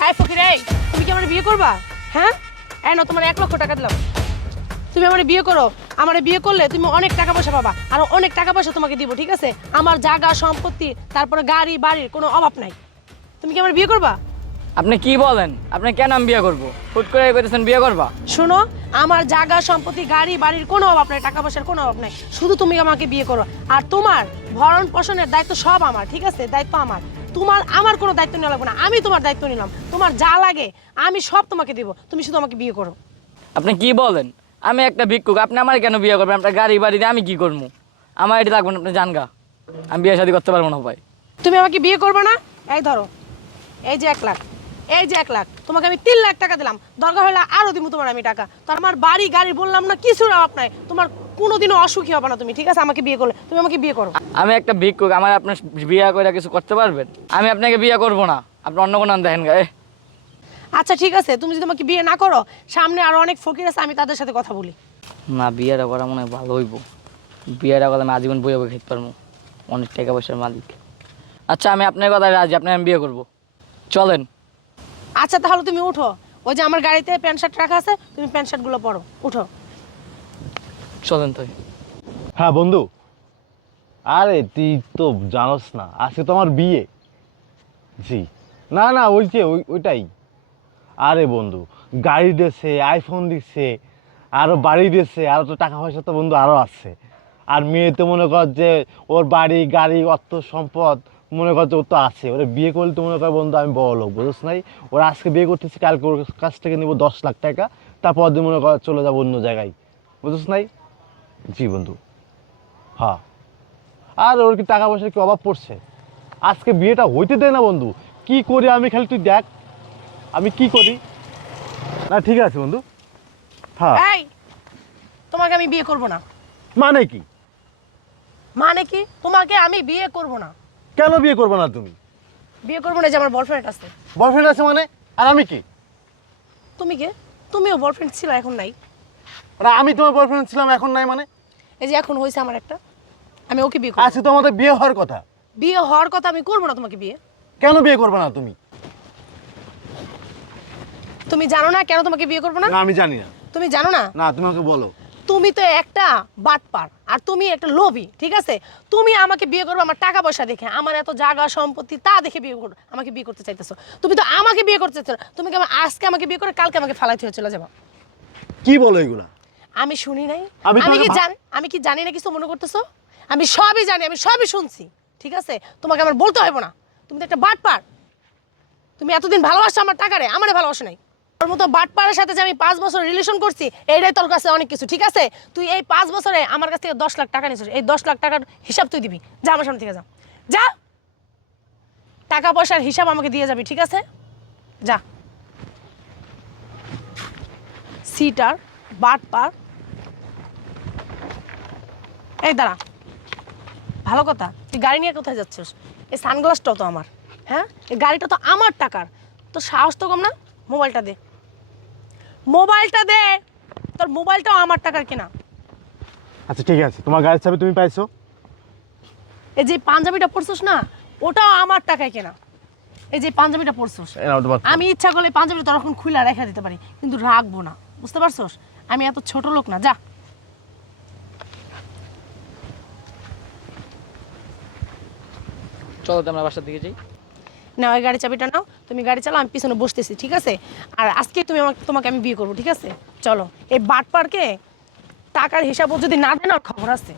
হ্যাঁ ফকির, এই তুমি কি আমার বিয়ে করবা? হ্যাঁ, এই নাও তোমার 1 লক্ষ টাকা দিলাম। তুমি আমার বিয়ে করো। আমার বিয়ে করলে তুমি অনেক টাকা পয়সা পাবা, আর অনেক টাকা পয়সা তোমাকে দিব, ঠিক আছে? আমার জায়গা সম্পত্তি তারপরে গাড়ি বাড়ির কোনো অভাব নাই। তুমি কি আমার বিয়ে করবা? আপনি কি বলেন? আপনি কেন আমি বিয়ে করবো? হুট করে কইতেছেন বিয়ে করবা? শোনো, আমার জায়গা সম্পত্তি গাড়ি বাড়ির কোনো অভাব নাই, টাকা পয়সার কোনো অভাব নাই, শুধু তুমি আমাকে বিয়ে করো। আর তোমার ভরণ পোষণের দায়িত্ব সব আমার, ঠিক আছে? দায়িত্ব আমার। তোমার আমার কোনো দায়িত্ব নেওয়া লাগবে না, আমি তোমার দায়িত্ব নিলাম। তোমার যা লাগে আমি সব তোমাকে দিব, তুমি শুধু আমাকে বিয়ে করো। আপনি কি বলেন? আমি একটা ভিক্ষুক, আপনি আমার কেন বিয়ে করবেন? আপনার গাড়ি বাড়ি দিয়ে আমি কি করবো? আমার এটি লাগবে না, আপনি জানগা। আমি বিয়ে শাদী করতে পারবো না ভাই। তুমি আমাকে বিয়ে করবে না? এই ধরো, এই যে 1 লাখ, এই যে 1 লাখ, তোমাকে আমি 3 লাখ টাকা দিলাম। দরকার হলে আরো দিব তোমার আমি টাকা। তো আমার বাড়ি গাড়ি বললাম না, কিছুর অভাব নাই। তোমার কোনোদিনও অসুখী হবে না তুমি, ঠিক আছে? আমাকে বিয়ে করলে তুমি আমাকে বিয়ে করো। আমি একটা ভিক্ষুক, আমার আপনার বিয়ে করে কিছু করতে পারবেন? আমি আপনাকে বিয়ে করবো না, আপনি অন্য কোনো দেখেন গায়ে। আচ্ছা ঠিক আছে, তুমি যদি আমাকে বিয়ে না করো, সামনে আরো অনেক ফকির আছে, আমি তাদের সাথে কথা বলি। না, বিয়েটা করা মনে হয় ভালো হইব। বিয়েটা করলে আমি আজীবন বইয়ে বই খেতে পারবো, অনেক টাকা পয়সার মালিক। আচ্ছা, আমি আপনার কথায় রাজি, আপনার আমি বিয়ে করবো, চলেন। আচ্ছা তাহলে তুমি উঠো, ওই যে আমার গাড়িতে প্যান্ট শার্ট রাখা আছে, তুমি প্যান্ট শার্টগুলো পরো, উঠো। চলেন তো। হ্যাঁ বন্ধু, আরে তুই তো জানোস না আজকে তো আমার বিয়ে। জি, না না ওই যে ওইটাই। আরে বন্ধু, গাড়ি দিয়েছে, আইফোন দিচ্ছে, আরও বাড়ি দিয়েছে, আরও তো টাকা পয়সা তো বন্ধু আরও আছে। আর মেয়ে তো মনে কর যে ওর বাড়ি গাড়ি অর্থ সম্পদ মনে কর যে ওর তো আছে। ওরা বিয়ে করলে তো মনে কর বন্ধু আমি বড় লোক, বুঝছ নাই? ওরা আজকে বিয়ে করতেছি, কালকে ওর কাছ থেকে নেবো 10 লাখ টাকা, তারপর দিন মনে কর চলে যাবো অন্য জায়গায়, বুঝছ নাই? জি বন্ধু, হ্যাঁ। আর ওর কি টাকা পয়সার কি অভাব পড়ছে? আজকে বিয়েটা হইতে দেয় না বন্ধু। কি করি আমি, খালি তুই দেখ আমি কি করি। না ঠিক আছে বন্ধু, হ্যাঁ। এই, তোমাকে আমি বিয়ে করব না। মানে কি? মানে কি? তোমাকে আমি বিয়ে করব না। কেন বিয়ে করবে না তুমি? বিয়ে করব না, যে আমার বয়ফ্রেন্ড আছে। বয়ফ্রেন্ড আছে মানে? আর আমি কি? তুমি কে? তুমিও বয়ফ্রেন্ড ছিল, এখন নাই। মানে আমি তোমার বয়ফ্রেন্ড ছিলাম, এখন নাই মানে? এই যে এখন হয়েছে আমার একটা, আমি ওকে বিয়ে করব। আজকে তো আমাদের বিয়ে হওয়ার কথা। বিয়ে হওয়ার কথা, আমি করব না তোমাকে বিয়ে। কেন বিয়ে করবে না তুমি? তুমি জানো না কেন তোমাকে বিয়ে করব না? না আমি জানি না। তুমি জানো না? না তুমি আমাকে বলো। তুমি তো একটা বাটপার, আর তুমি একটা লোভী, ঠিক আছে? তুমি আমাকে বিয়ে করবে আমার টাকা পয়সা দেখে, আমার এত জায়গা সম্পত্তি তা দেখে বিয়ে করো, আমাকে বিয়ে করতে চাইতেছো। তুমি তো আমাকে বিয়ে করতে চাইছো না। তুমি কি আজকে আমাকে বিয়ে করে কালকে আমাকে ফালাই দিয়ে চলে যাবো? কি বলো এগুলা? আমি শুনি নাই? আমি আমি কি জানি না কিছু মনে করতেছো? আমি সবই জানি, আমি সবই শুনছি, ঠিক আছে? তোমাকে আমার বলতে হবে না। তুমি তো একটা বাটপার। তুমি এতদিন ভালোবাসছো আমার টাকারে, আমারে ভালোবাসো নাই। তোর মতো বাটপারের সাথে যে আমি 5 বছর রিলেশন করছি, এইটাই তোর কাছে অনেক কিছু, ঠিক আছে? তুই এই 5 বছরে আমার কাছ থেকে 10 লাখ টাকা নিয়েছিস, এই 10 লাখ টাকার হিসাব তুই দিবি। যা আমার সামনে থেকে যা, যা। টাকা পয়সার হিসাব আমাকে দিয়ে যাবি, ঠিক আছে? যা। সিটার, বাটপার। এই দাঁড়া, ভালো কথা, তুই গাড়ি নিয়ে কোথায় যাচ্ছিস? এই সানগ্লাসটাও তো আমার, হ্যাঁ? এই গাড়িটা তো আমার টাকার। তো সাহস তো কম না? মোবাইলটা দে, মোবাইলটা দে। তোর মোবাইলটাও আমার টাকার কেনা। আচ্ছা ঠিক আছে, তোমার গাড়ির চাবি তুমি পাইছো? এই যে পাঞ্জাবিটা পরছিস না, ওটাও আমার টাকায় কেনা। এই যে পাঞ্জাবিটা পরছিস, আমি ইচ্ছা করলে পাঞ্জাবিটা তোর এখন খুলে রেখে দিতে পারি, কিন্তু রাখবো না, বুঝতে পারছস? আমি এত ছোট লোক না। যা। চলো তো আমরা বাসার দিকে যাই। নাও এই গাড়ি চাবিটা নাও, তুমি গাড়ি চালাও, আমি পিছনে বসতেছি, ঠিক আছে? আর আজকে তোমাকে আমি বিয়ে করবো, ঠিক আছে? চলো। এই বাটপারকে টাকার হিসাবও যদি না দেন, আর খবর আছে।